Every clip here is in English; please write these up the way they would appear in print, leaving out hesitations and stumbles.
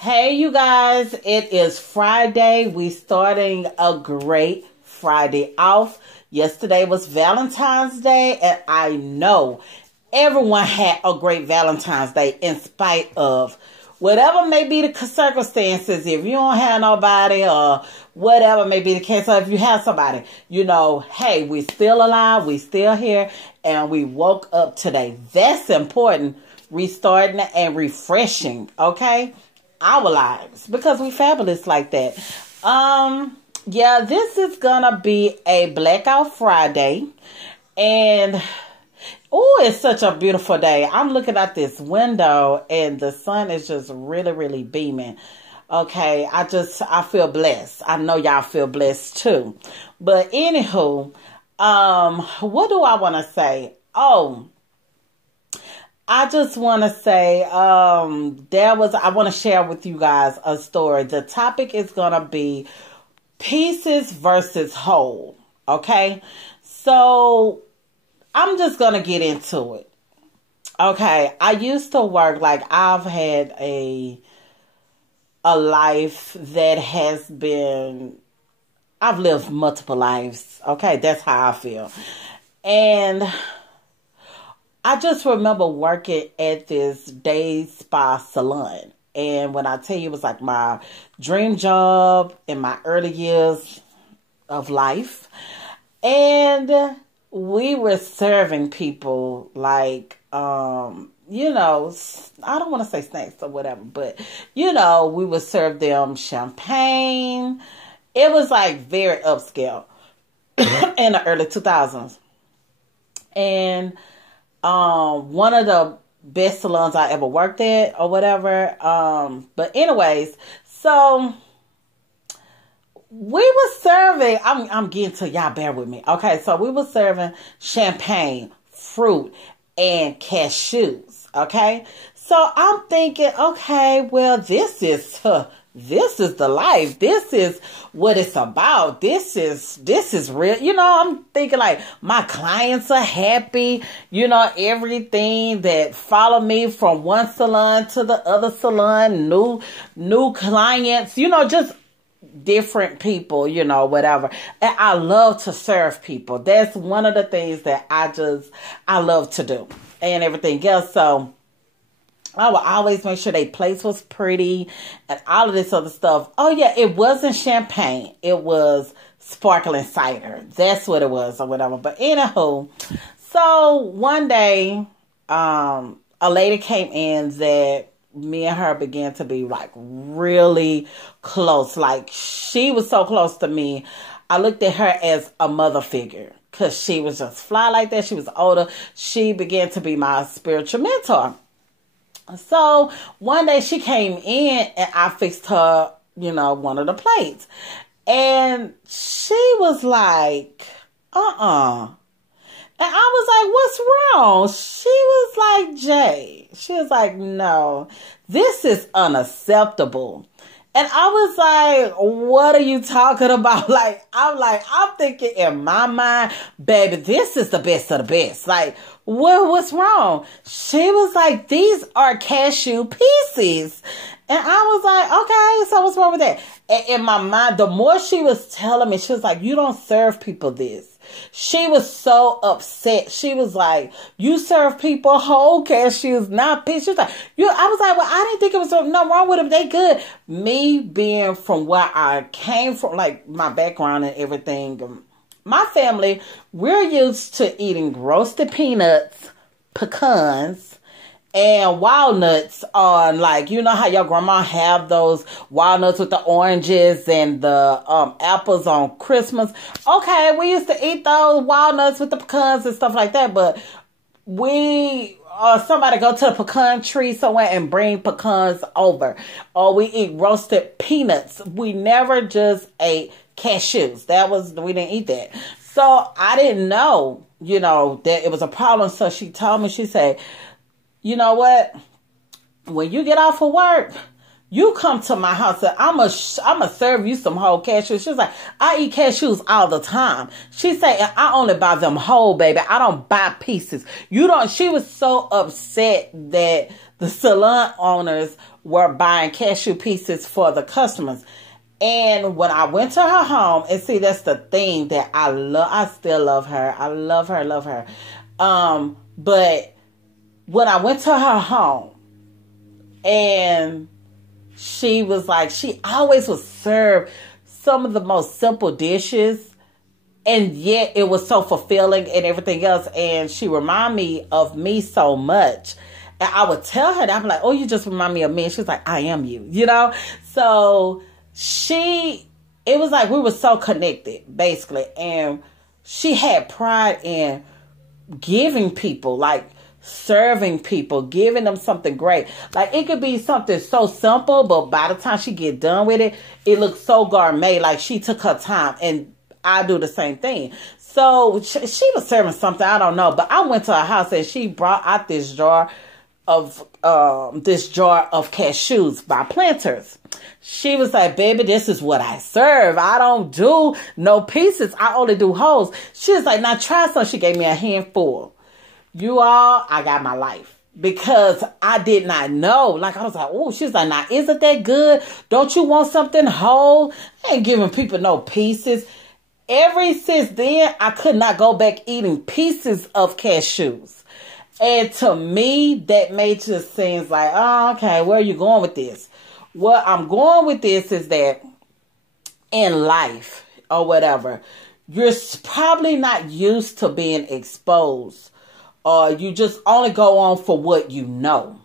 Hey, you guys, it is Friday. We starting a great Friday off. Yesterday was Valentine's Day, and I know everyone had a great Valentine's Day in spite of whatever may be the circumstances. If you don't have nobody or whatever may be the case, or if you have somebody, hey, we still alive, we still here, and we woke up today. That's important, restarting and refreshing, okay? Our lives, because we fabulous like that. Yeah, this is gonna be a Blackout Friday, and oh, it's such a beautiful day. I'm looking out this window and the sun is just really beaming. Okay, I feel blessed. I know y'all feel blessed too. But anywho, what do I want to say? Oh, I just want to say, I want to share with you guys a story. The topic is going to be pieces versus whole. Okay. So I'm just going to get into it. Okay. I used to work, like I've had a life that has been, I've lived multiple lives. Okay. That's how I feel. And I just remember working at this day spa salon. And when I tell you, it was like my dream job in my early years of life. And we were serving people like, I don't want to say snacks or whatever, but, we would serve them champagne. It was like very upscale in the early 2000s. And one of the best salons I ever worked at or whatever. But anyways, so we were serving, I'm getting to y'all, bear with me. Okay, so we were serving champagne, fruit, and cashews. Okay, so I'm thinking, okay, well, this is the life. This is what it's about. This is real. I'm thinking like my clients are happy. Everything that follow me from one salon to the other salon, new clients, just different people, whatever. And I love to serve people. That's one of the things that I love to do and everything else. So I would always make sure their place was pretty and all of this other stuff. Oh, yeah, it wasn't champagne. It was sparkling cider. That's what it was or whatever. But anywho, so one day, a lady came in that me and her began to be like really close. Like she was so close to me. I looked at her as a mother figure because she was just fly like that. She was older. She began to be my spiritual mentor. So one day she came in and I fixed her, one of the plates. And she was like, And I was like, what's wrong? She was like, Jay. She was like, no, this is unacceptable. And I was like, what are you talking about? I'm thinking in my mind, baby, this is the best of the best. Like, what's wrong? She was like, these are cashew pieces. And I was like, okay, so what's wrong with that? And in my mind, the more she was telling me, she was like, you don't serve people this. She was so upset. She was like, you serve people whole cashews, not pieces. She was like, I was like, well, I didn't think it was nothing wrong with them. They good. Me being from where I came from, like my background and everything, my family, we're used to eating roasted peanuts, pecans, and walnuts on, like, how your grandma have those walnuts with the oranges and the apples on Christmas. Okay, we used to eat those walnuts with the pecans and stuff like that, but somebody go to the pecan tree somewhere and bring pecans over. Or we eat roasted peanuts. We never just ate cashews. We didn't eat that. So I didn't know, that it was a problem. So she told me, she said, you know what? When you get off of work, you come to my house and I'm gonna serve you some whole cashews. She's like, I eat cashews all the time. She said, I only buy them whole, baby. I don't buy pieces. She was so upset that the salon owners were buying cashew pieces for the customers. And when I went to her home, and see, that's the thing that I love. I still love her. I love her, love her. But when I went to her home, and she was like, she always would serve some of the most simple dishes, and yet it was so fulfilling and everything else. And she reminded me of me so much. And I would tell her that, I'm like, oh, you just remind me of me. And she's like, I am you, you know? So it was like we were so connected, basically. And she had pride in giving people, like serving people, giving them something great. Like, it could be something so simple, but by the time she get done with it, it looks so gourmet. Like, she took her time, and I do the same thing. So she was serving something, I don't know. But I went to her house, and she brought out this jar of cashews by Planters. She was like, baby, this is what I serve. I don't do no pieces. I only do wholes. She was like, now try some. She gave me a handful. You all, I got my life. Because I did not know. Like, I was like, oh, she was like, now, isn't that good? Don't you want something whole? I ain't giving people no pieces. Ever since then, I could not go back eating pieces of cashews. And to me, that made just seems like, oh, okay, where are you going with this? What I'm going with this is that in life or whatever, you're probably not used to being exposed, or you just only go on for what you know.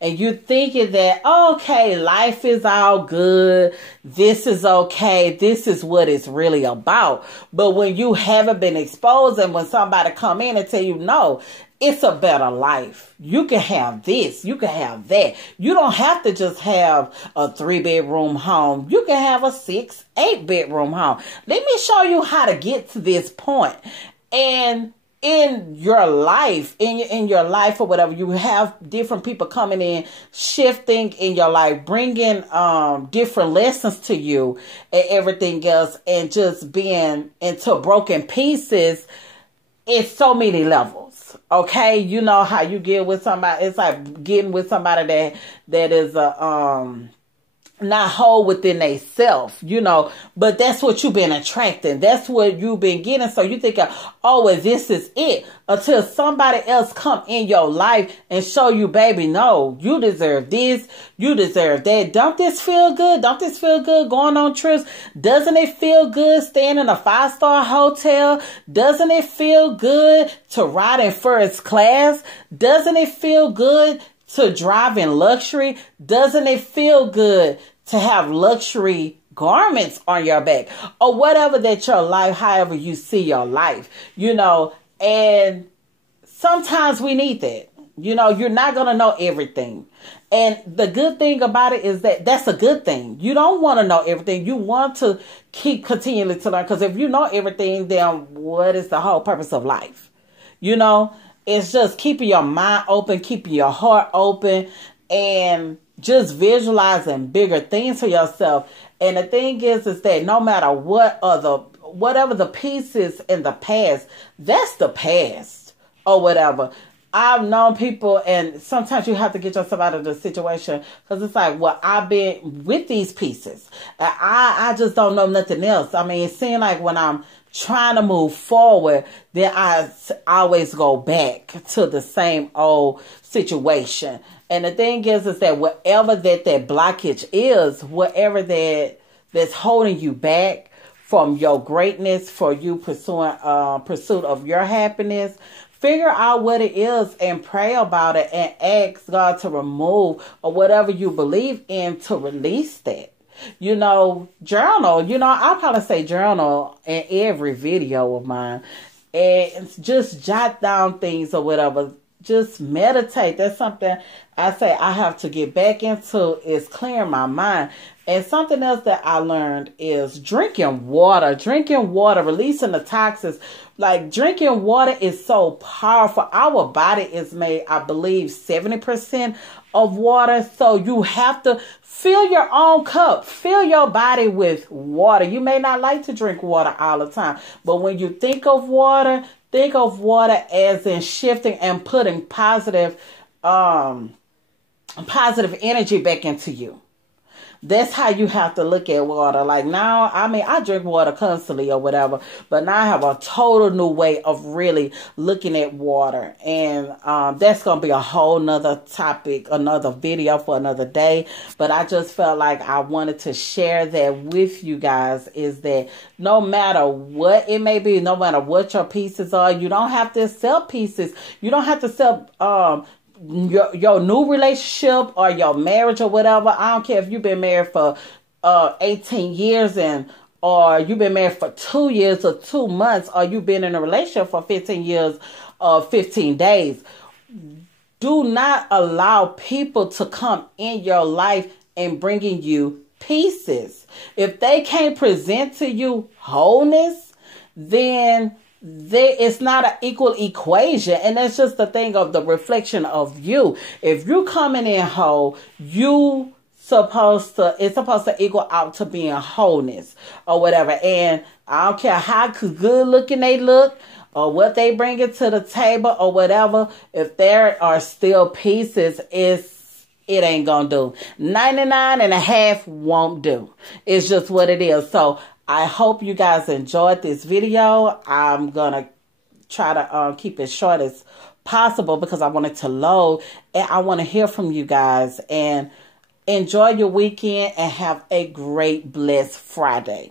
And you're thinking that, okay, life is all good. This is okay. This is what it's really about. But when you haven't been exposed, and when somebody come in and tell you, no, it's a better life. You can have this. You can have that. You don't have to just have a 3-bedroom home. You can have a 6, 8-bedroom home. Let me show you how to get to this point. And in your life, in your life or whatever, you have different people coming in, shifting in your life, bringing different lessons to you and everything else, and just being into broken pieces. It's so many levels. Okay, you know how you get with somebody. It's like getting with somebody that is not whole within they self, you know, but that's what you've been attracting. That's what you've been getting. So you think, oh, well, this is it, until somebody else come in your life and show you, baby, no, you deserve this. You deserve that. Don't this feel good? Don't this feel good going on trips? Doesn't it feel good staying in a 5-star hotel? Doesn't it feel good to ride in first class? Doesn't it feel good to drive in luxury? Doesn't it feel good to have luxury garments on your back, or whatever that your life, however you see your life, you know? And sometimes we need that. You know, you're not going to know everything. And the good thing about it is that that's a good thing. You don't want to know everything. You want to keep continually to learn, because if you know everything, then what is the whole purpose of life? You know? It's just keeping your mind open, keeping your heart open, and just visualizing bigger things for yourself. And the thing is that no matter whatever the pieces in the past, that's the past or whatever. I've known people, and sometimes you have to get yourself out of the situation, because it's like, well, I've been with these pieces. I just don't know nothing else. I mean, it seems like when I'm trying to move forward, then I always go back to the same old situation. And the thing is that whatever that blockage is, whatever that's holding you back from your greatness, for you pursuit of your happiness, figure out what it is and pray about it and ask God to remove, or whatever you believe in, to release that. You know, journal. You know, I'll probably say journal in every video of mine. And just jot down things or whatever. Just meditate. That's something I say I have to get back into, is clearing my mind. And something else that I learned is drinking water. Drinking water, releasing the toxins. Like, drinking water is so powerful. Our body is made, I believe, 70% of water. So you have to fill your own cup. Fill your body with water. You may not like to drink water all the time, but when you think of water as in shifting and putting positive positive energy back into you. That's how you have to look at water. Like now, I mean, I drink water constantly or whatever, but now I have a total new way of really looking at water. And that's going to be a whole nother topic, another video for another day. But I just felt like I wanted to share that with you guys, is that no matter what it may be, no matter what your pieces are, you don't have to sell pieces. You don't have to sell your new relationship or your marriage or whatever. I don't care if you've been married for 18 years or you've been married for 2 years or 2 months, or you've been in a relationship for 15 years or 15 days. Do not allow people to come in your life and bringing you pieces. If they can't present to you wholeness, then it's not an equal equation. And that's just the thing of the reflection of you. If you're coming in whole, it's supposed to equal out to being wholeness or whatever. And I don't care how good looking they look or what they bring it to the table or whatever. If there are still pieces, it ain't gonna do. 99.5 won't do. It's just what it is. So I hope you guys enjoyed this video. I'm going to try to keep it short as possible because I want it to load. And I want to hear from you guys. And enjoy your weekend and have a great, blessed Friday.